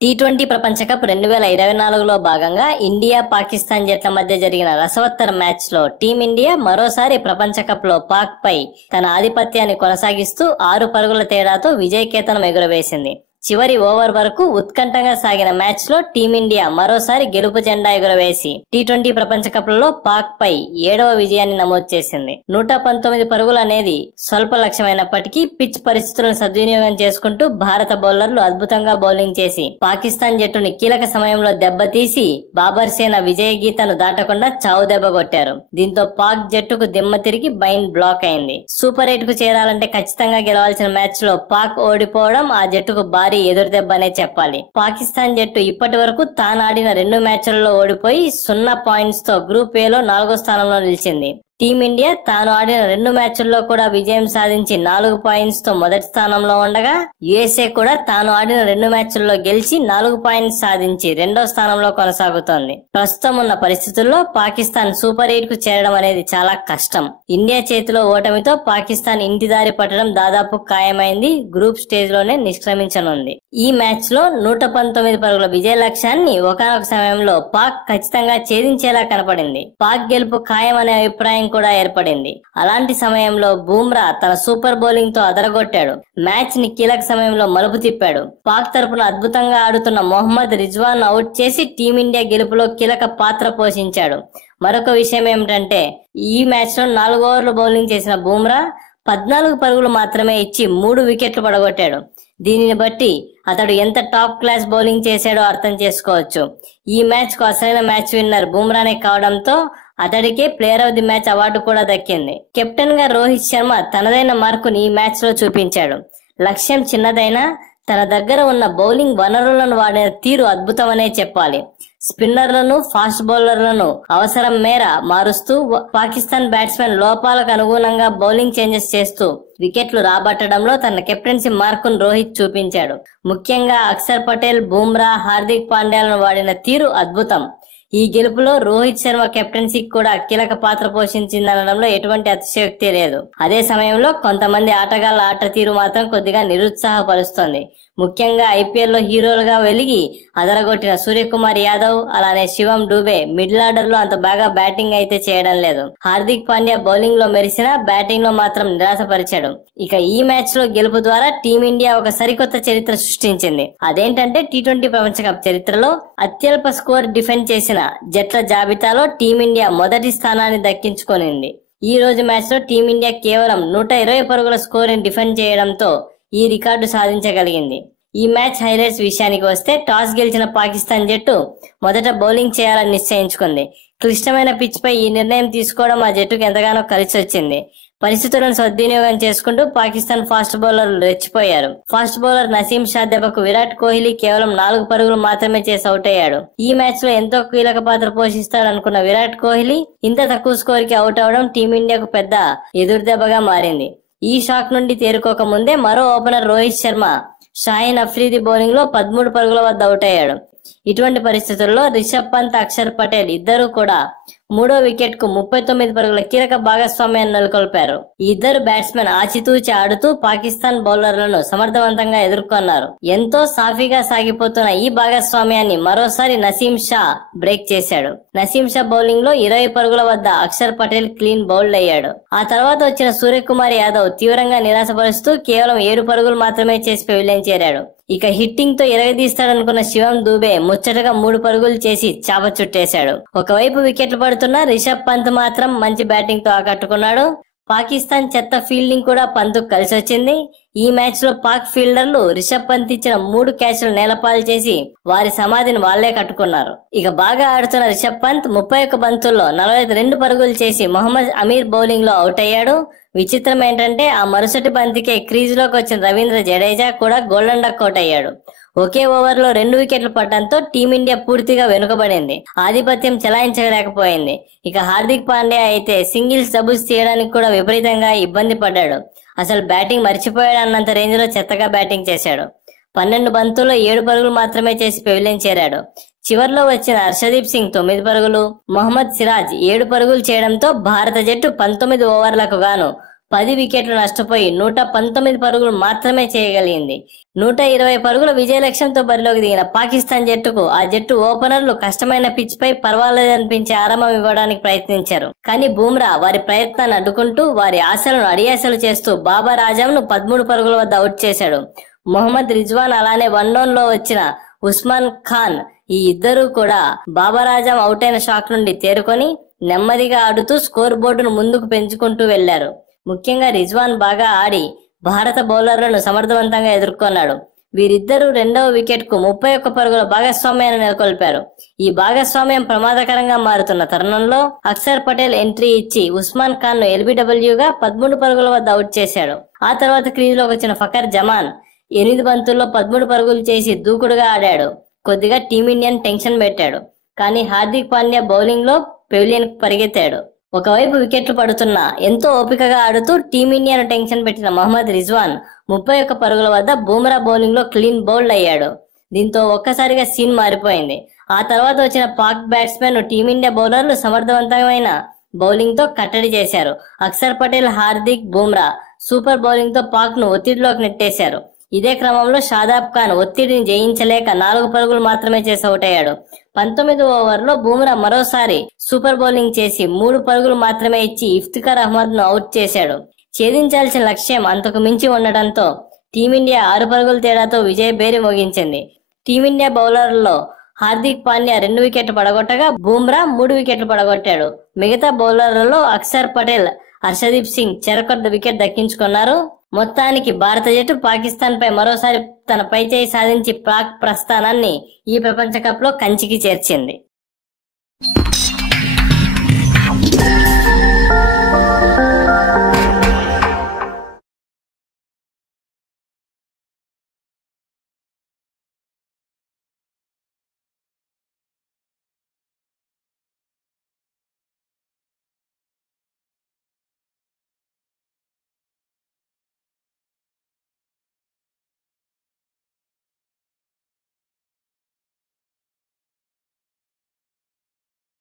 T20 ప్రపంచ cup 2024లో భాగంగా India Pakistan జట్ల మధ్య జరిగిన రసవత్తర మ్యాచ్ లో టీమిండియా మరోసారి ప్రపంచ కప్ లో పాక్ పై తన ఆధిపత్యాన్ని కొనసాగిస్తూ 6 పరుగుల తేడాతో విజయకేతనం ఎగురవేసింది. చివరి ఓవర్ వరకు ఉత్కంఠంగా సాగిన మ్యాచ్ లో టీమిండియా మరోసారి గెలుపు జెండా ఎగురవేసి టీ20 ప్రపంచ కప్ లో పాక్ పై 7వ విజయాన్ని నమోదు చేసింది. 119 పరుగులు అనేది స్వల్ప లక్ష్యమైనప్పటికీ పిచ్ పరిస్థితులను సద్వినియోగం చేసుకుంటూ భారత బౌలర్లు అద్భుతంగా బౌలింగ్ చేసి పాకిస్తాన్ జట్టుని కీలక సమయంలో దెబ్బతీసి బాబర్ సేన విజయ గీతను దాటకుండా చావు దెబ్బ కొట్టారు. దీంతో పాక్ జట్టుకు దిమ్మ తిరిగి బైన్ బ్లాక్ అయింది. సూపర్ 8 కు చేరాలంటే ఖచ్చితంగా గెలవాల్సిన మ్యాచ్ లో పాక్ ఓడిపోవడం ఆ జట్టుకు భారీ ఎదురు దెబ్బనే చెప్పాలి. పాకిస్తాన్ జట్టు ఇప్పటి వరకు తాను ఆడిన 2 మ్యాచ్లలో ఓడిపోయి 0 పాయింట్స్ తో గ్రూప్ ఏ లో 4వ స్థానంలో నిలిచింది. టీమిండియా తాను ఆడిన 2 మ్యాచ్ల్లో కూడా విజయం సాధించి 4 పాయింట్స్ తో మొదటి స్థానంలో ఉండగా యుఎస్ఏ కూడా తాను ఆడిన 2 మ్యాచ్ల్లో గెలిచి 4 పాయింట్స్ సాధించి 2వ స్థానంలో కొనసాగుతోంది. ప్రస్తుతం ఉన్న పరిస్థితుల్లో పాకిస్తాన్ సూపర్ 8 కు చేరడం అనేది చాలా కష్టం. ఇండియా చేతిలో ఓటమితో పాకిస్తాన్ ఇంటిదారి పట్టడం దాదాపు ఖాయమైంది. గ్రూప్ స్టేజ్ లోనే నిష్క్రమించనుంది. ఈ మ్యాచ్ లో 119 పరుగుల విజయ లక్ష్యాన్ని ఒకానొక సమయంలో పాక్ ఖచ్చితంగా ఛేదించేలా కనపడింది. పాక్ గెలుపు ఖాయం అనే అభిప్రాయం కూడా ఏర్పడింది. అలాంటి సమయంలో బూమ్రా తన సూపర్ బౌలింగ్ తో అదరగొట్టాడు. మ్యాచ్ ని కీలక సమయంలో మలుపు తిప్పాడు. పాక్ తరపున అద్భుతంగా ఆడుతున్న మొహమ్మద్ రిజ్వాన్ అవుట్ చేసి టీమిండియా గెలుపులో కీలక పాత్ర పోషించాడు. మరొక విషయం ఏమిటంటే ఈ మ్యాచ్ లో 4 ఓవర్లు బౌలింగ్ చేసిన బూమ్రా 14 పరుగులు మాత్రమే ఇచ్చి 3 వికెట్లు పడగొట్టాడు. దీనిని బట్టి అతడు ఎంత టాప్ క్లాస్ బౌలింగ్ చేశాడో అర్థం చేసుకోవచ్చు. ఈ మ్యాచ్ కు అసలైన మ్యాచ్ విన్నర్ బూమ్రానే కావడంతో అతడికే player of the match award కూడా దక్కింది. కెప్టెన్ గా రోహిత్ శర్మ తనదైన మార్కుని ఈ మ్యాచ్ లో చూపించాడు. లక్ష్యం చిన్నదైనా తన దగ్గర ఉన్న బౌలింగ్ వనరులను వాడిన తీరు అద్భుతమనే చెప్పాలి. స్పిన్నర్లను ఫాస్ట్ బౌలర్లను అవసరం మేర మారుస్తూ పాకిస్తాన్ బ్యాట్స్మెన్ లోపాలకు అనుగుణంగా బౌలింగ్ చేంజెస్ చేస్తూ వికెట్లు రాబట్టడంలో తన కెప్టెన్సీ మార్కును రోహిత్ చూపించాడు. ముఖ్యంగా అక్షర్ పటేల్, బూమ్రా, హార్దిక్ పాండ్యాలను వాడిన తీరు అద్భుతం. ఈ గెలుపులో రోహిత్ శర్మ కెప్టెన్సీకి కూడా కీలక పాత్ర పోషించిందనడంలో ఎటువంటి అతిశయోక్తి లేదు. అదే సమయంలో కొంతమంది ఆటగాళ్ల ఆట తీరు మాత్రం కొద్దిగా నిరుత్సాహపరుస్తోంది. ముఖ్యంగా ఐపీఎల్ లో హీరోలుగా వెలిగి అదరగొట్టిన సూర్యకుమార్ యాదవ్, అలానే శివం డూబే మిడిల్ ఆర్డర్ లో అంత బాగా బ్యాటింగ్ అయితే చేయడం లేదు. హార్దిక్ పాండ్యా బౌలింగ్ లో మెరిసినా బ్యాటింగ్ లో మాత్రం నిరాశపరిచాడు. ఇక ఈ మ్యాచ్ లో గెలుపు ద్వారా టీమిండియా ఒక సరికొత్త చరిత్ర సృష్టించింది. అదేంటంటే టీ20 ప్రపంచ కప్ చరిత్రలో అత్యల్ప స్కోర్ డిఫెండ్ చేసిన జట్ల జాబితాలో టీమిండియా మొదటి స్థానాన్ని దక్కించుకొనింది. ఈ రోజు మ్యాచ్ లో టీమిండియా కేవలం 120 పరుగుల స్కోర్ ని డిఫెండ్ చేయడంతో ఈ రికార్డు సాధించగలిగింది. ఈ మ్యాచ్ హైలైట్స్ విషయానికి వస్తే టాస్ గెలిచిన పాకిస్తాన్ జట్టు మొదట బౌలింగ్ చేయాలని నిశ్చయించుకుంది. క్లిష్టమైన పిచ్ పై ఈ నిర్ణయం తీసుకోవడం ఆ జట్టుకు ఎంతగానో కలిసి వచ్చింది. పరిస్థితులను సద్వినియోగం చేసుకుంటూ పాకిస్తాన్ ఫాస్ట్ బౌలర్లు రెచ్చిపోయారు. ఫాస్ట్ బౌలర్ నసీం షా దెబ్బకు విరాట్ కోహ్లీ కేవలం 4 పరుగులు మాత్రమే చేసి అవుట్ అయ్యాడు. ఈ మ్యాచ్ లో ఎంతో కీలక పాత్ర పోషిస్తాడనుకున్న విరాట్ కోహ్లీ ఇంత తక్కువ స్కోర్ కి అవుట్ అవడం టీమిండియాకు పెద్ద ఎదురుదెబ్బగా మారింది. ఈ షాక్ నుండి తేరుకోక ముందే మరో ఓపెనర్ రోహిత్ శర్మ షాహీన్ అఫ్రీది బౌలింగ్ లో 13 పరుగుల వద్ద అవుట్ అయ్యాడు. ఇటువంటి పరిస్థితుల్లో రిషబ్ పంత్, అక్షర్ పటేల్ ఇద్దరు కూడా 3వ వికెట్ కు 39 పరుగుల కీలక భాగస్వామ్యాన్ని నెలకొల్పారు. ఈ ఇద్దరు బ్యాట్స్మెన్ ఆచితూచి ఆడుతూ పాకిస్తాన్ బౌలర్లను సమర్థవంతంగా ఎదుర్కొన్నారు. ఎంతో సాఫీగా సాగిపోతున్న ఈ భాగస్వామ్యాన్ని మరోసారి నసీం షా బ్రేక్ చేశాడు. నసీం షా బౌలింగ్ లో 20 పరుగుల వద్ద అక్షర్ పటేల్ క్లీన్ బౌల్డ్ అయ్యాడు. ఆ తర్వాత వచ్చిన సూర్యకుమార్ యాదవ్ తీవ్రంగా నిరాశపరుస్తూ కేవలం 7 పరుగులు మాత్రమే చేసి పెవిలియన్ చేరాడు. ఇక హిట్టింగ్ తో ఎరగదీస్తాడనుకున్న శివం దూబే ముచ్చటగా 3 పరుగులు చేసి చాప చుట్టేశాడు. ఒకవైపు వికెట్లు పడుతున్న రిషబ్ పంత్ మాత్రం మంచి బ్యాటింగ్ తో ఆకట్టుకున్నాడు. పాకిస్తాన్ చెత్త ఫీల్డింగ్ కూడా పంత్కు కలిసి వచ్చింది. ఈ మ్యాచ్ లో పాక్ ఫీల్డర్లు రిషబ్ పంత్ ఇచ్చిన 3 క్యాచ్లు నేలపాలు చేసి వారి సమాధిని వాళ్లే కట్టుకున్నారు. ఇక బాగా ఆడుతున్న రిషబ్ పంత్ 31 బంతుల్లో 42 పరుగులు చేసి మొహమ్మద్ అమీర్ బౌలింగ్ లో అవుట్ అయ్యాడు. విచిత్రం ఏంటంటే ఆ మరుసటి బంతికే క్రీజ్ లోకి వచ్చిన రవీంద్ర జడేజా కూడా గోల్డెన్ డక్ అవుట్ అయ్యాడు. ఒకే ఓవర్ లో 2 వికెట్లు పడడంతో టీమిండియా పూర్తిగా వెనుకబడింది. ఆధిపత్యం చెలాయించలేకపోయింది. ఇక హార్దిక్ పాండ్యా అయితే సింగిల్స్, డబుల్స్ తీయడానికి కూడా విపరీతంగా ఇబ్బంది పడ్డాడు. అసలు బ్యాటింగ్ మర్చిపోయాడు అన్నంత రేంజ్ లో చెత్తగా బ్యాటింగ్ చేశాడు. 12 బంతుల్లో 7 పరుగులు మాత్రమే చేసి పెవిలియన్ చేరాడు. చివర్లో వచ్చిన హర్షదీప్ సింగ్ 9 పరుగులు, మొహమ్మద్ సిరాజ్ 7 పరుగులు చేయడంతో భారత జట్టు 19 ఓవర్లకు గాను 10 వికెట్లు నష్టపోయి 119 పరుగులు మాత్రమే చేయగలిగింది. 120 పరుగుల విజయ లక్ష్యంతో బరిలోకి దిగిన పాకిస్తాన్ జట్టుకు ఆ జట్టు ఓపెనర్లు కష్టమైన పిచ్ పై పర్వాలేదనిపించే ఆరంభం ఇవ్వడానికి ప్రయత్నించారు. కానీ బూమ్రా వారి ప్రయత్నాన్ని అడ్డుకుంటూ వారి ఆశలను అడియాసలు చేస్తూ బాబర్ ఆజంను 13 పరుగుల వద్ద అవుట్ చేశాడు. మొహమ్మద్ రిజ్వాన్ అలానే 1 డౌన్ లో వచ్చిన ఉస్మాన్ ఖాన్ ఈ ఇద్దరూ కూడా బాబర్ ఆజం అవుట్ అయిన షాక్ నుండి తేరుకొని నెమ్మదిగా ఆడుతూ స్కోర్ బోర్డును ముందుకు పెంచుకుంటూ వెళ్లారు. ముఖ్యంగా రిజ్వాన్ బాగా ఆడి భారత బౌలర్లను సమర్థవంతంగా ఎదుర్కొన్నాడు. వీరిద్దరూ రెండవ వికెట్ కు 31 పరుగుల భాగస్వామ్యాన్ని నెలకొల్పారు. ఈ భాగస్వామ్యం ప్రమాదకరంగా మారుతున్న తరుణంలో అక్షర్ పటేల్ ఎంట్రీ ఇచ్చి ఉస్మాన్ ఖాన్ ను ఎల్బిడబ్ల్యూగా 13 పరుగుల వద్ద అవుట్ చేశాడు. ఆ తర్వాత క్రీజులోకి వచ్చిన ఫకర్ జమాన్ 8 బంతుల్లో 13 పరుగులు చేసి దూకుడుగా ఆడాడు. కొద్దిగా టీమిండియాను టెన్షన్ పెట్టాడు. కానీ హార్దిక్ పాండ్యా బౌలింగ్ లో పెవిలియన్ కు పరిగెత్తాడు. ఒకవైపు వికెట్లు పడుతున్నా ఎంతో ఓపికగా ఆడుతూ టీమిండియాను టెన్షన్ పెట్టిన మహమ్మద్ రిజ్వాన్ 31 పరుగుల వద్ద బూమ్రా బౌలింగ్ లో క్లీన్ బౌల్డ్ అయ్యాడు. దీంతో ఒక్కసారిగా సీన్ మారిపోయింది. ఆ తర్వాత వచ్చిన పాక్ బ్యాట్స్మెన్ టీమిండియా బౌలర్లు సమర్థవంతమైన బౌలింగ్ తో కట్టడి చేశారు. అక్షర్ పటేల్, హార్దిక్, బూమ్రా సూపర్ బౌలింగ్ తో పాక్ ను ఒత్తిడిలోకి నెట్టేశారు. ఇదే క్రమంలో షాదాబ్ ఖాన్ ఒత్తిడిని జయించలేక 4 పరుగులు మాత్రమే చేసి అవుట్ అయ్యాడు. 19వ ఓవర్లో బూమ్రా మరోసారి సూపర్ బౌలింగ్ చేసి 3 పరుగులు మాత్రమే ఇచ్చి ఇఫ్తిఖార్ అహ్మద్ ను అవుట్ చేశాడు. ఛేదించాల్సిన లక్ష్యం అంతకు మించి ఉండడంతో టీమిండియా 6 పరుగుల తేడాతో విజయ భేరి మోగించింది. టీమిండియా బౌలర్లలో హార్దిక్ పాండ్యా 2 వికెట్లు పడగొట్టగా బూమ్రా 3 వికెట్లు పడగొట్టాడు. మిగతా బౌలర్లలో అక్షర్ పటేల్, హర్షదీప్ సింగ్ చెరొక వికెట్ దక్కించుకున్నారు. మొత్తానికి భారత జట్టు పాకిస్తాన్ పై మరోసారి తన పైచేయి సాధించి పాక్ ప్రస్థానాన్ని ఈ ప్రపంచ కప్ లో కంచికి చేర్చింది.